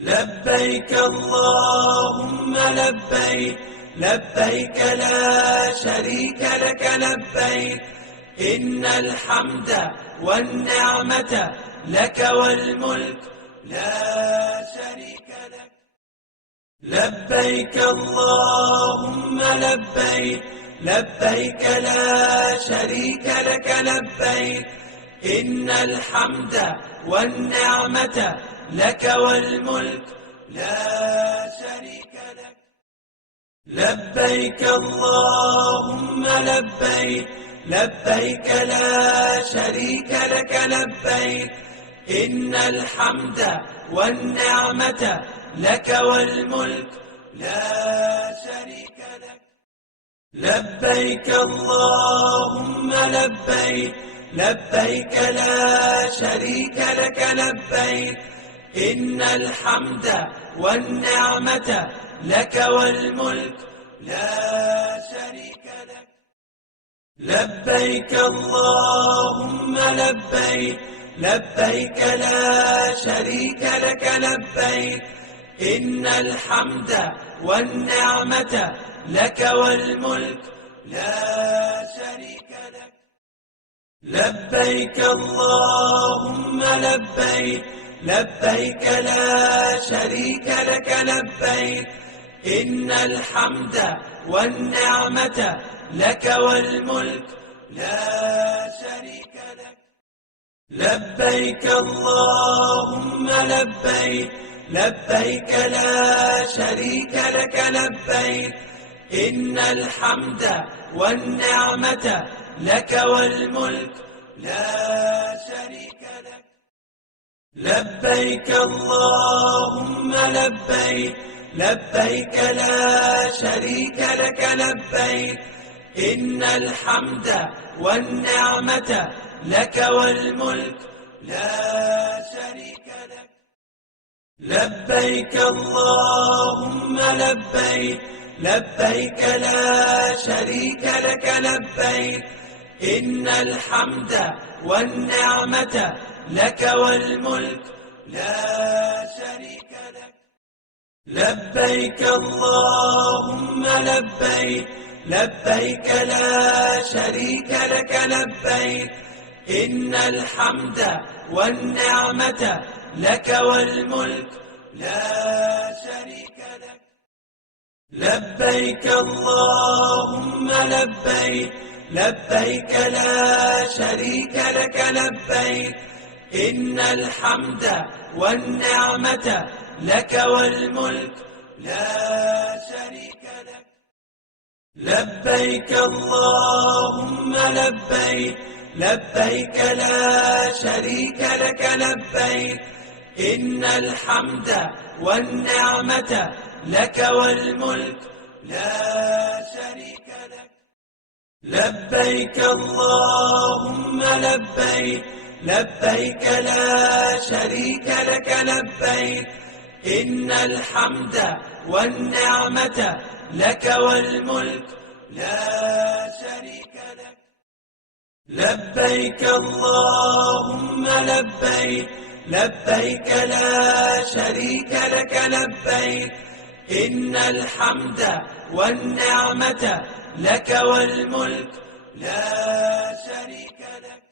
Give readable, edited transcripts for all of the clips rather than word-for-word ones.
لبيك اللهم لبيك، لبيك لا شريك لك لبيك، إن الحمد والنعمة لك والملك لا شريك لك. لبيك اللهم لبيك، لبيك لا شريك لك لبيك، إن الحمد والنعمة لك والملك لا شريك لك. لبيك اللهم لبيك، لبيك لا شريك لك لبيك، إن الحمد والنعمة لك والملك لا شريك لك. لبيك اللهم لبيك، لبيك لا شريك لك لبيك، إن الحمد والنعمة لك والملك لا شريك لك. لبيك اللهم لبيك، لبيك لا شريك لك لبيك، إن الحمد والنعمة لك والملك لا شريك لك. لبيك اللهم لبيك، لبيك لا شريك لك لبيك، إن الحمد والنعمة لك والملك لا شريك لك. لبيك اللهم لبيك، لبيك لا شريك لك لبيك، إن الحمد والنعمة لك والملك لا شريك لك. لبيك اللهم لبيك، لبيك لا شريك لك لبيك، إن الحمد والنعمة لك والملك لا شريك لك. لبيك اللهم لبيك، لبيك لا شريك لك لبيك، إن الحمد والنعمة لك والملك لا شريك لك. لبيك اللهم لبيك، لبيك لا شريك لك لبيك، إن الحمد والنعمة لك والملك لا شريك لك. لبيك اللهم لبيك، لبيك لا شريك لك لبيك، إن الحمد والنعمة لك والملك لا شريك لك. لبيك اللهم لبيك، لبيك لا شريك لك لبيك، إن الحمد والنعمة لك والملك لا شريك لك. لبيك اللهم لبيك، لبيك لا شريك لك لبيك، إن الحمد والنعمة لك والملك لا شريك لك. لبيك اللهم لبيك، لبيك لا شريك لك لبيك، إن الحمد والنعمة لك والملك لا شريك لك.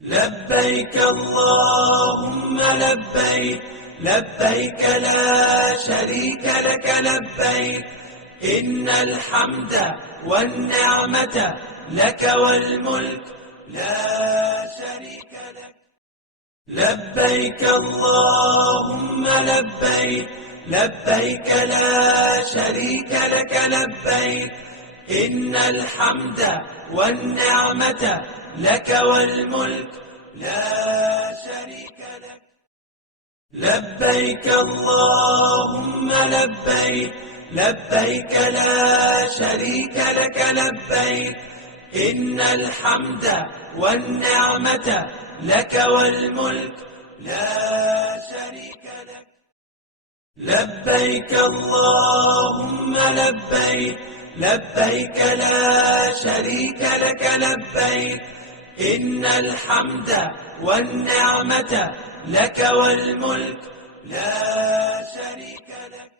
لبيك اللهم لبيك، لبيك لا شريك لك لبيك، إن الحمد والنعمة لك والملك لا شريك لك. لبيك اللهم لبيك، لبيك لا شريك لك لبيك، إن الحمد والنعمة لك والملك لا شريك لك. لبيك اللهم لبيك، لبيك لا شريك لك لبيك، إن الحمد والنعمة لك والملك لا شريك لك. لبيك اللهم لبيك، لبيك لا شريك لك لبيك، إن الحمد والنعمة لك والملك لا شريك لك.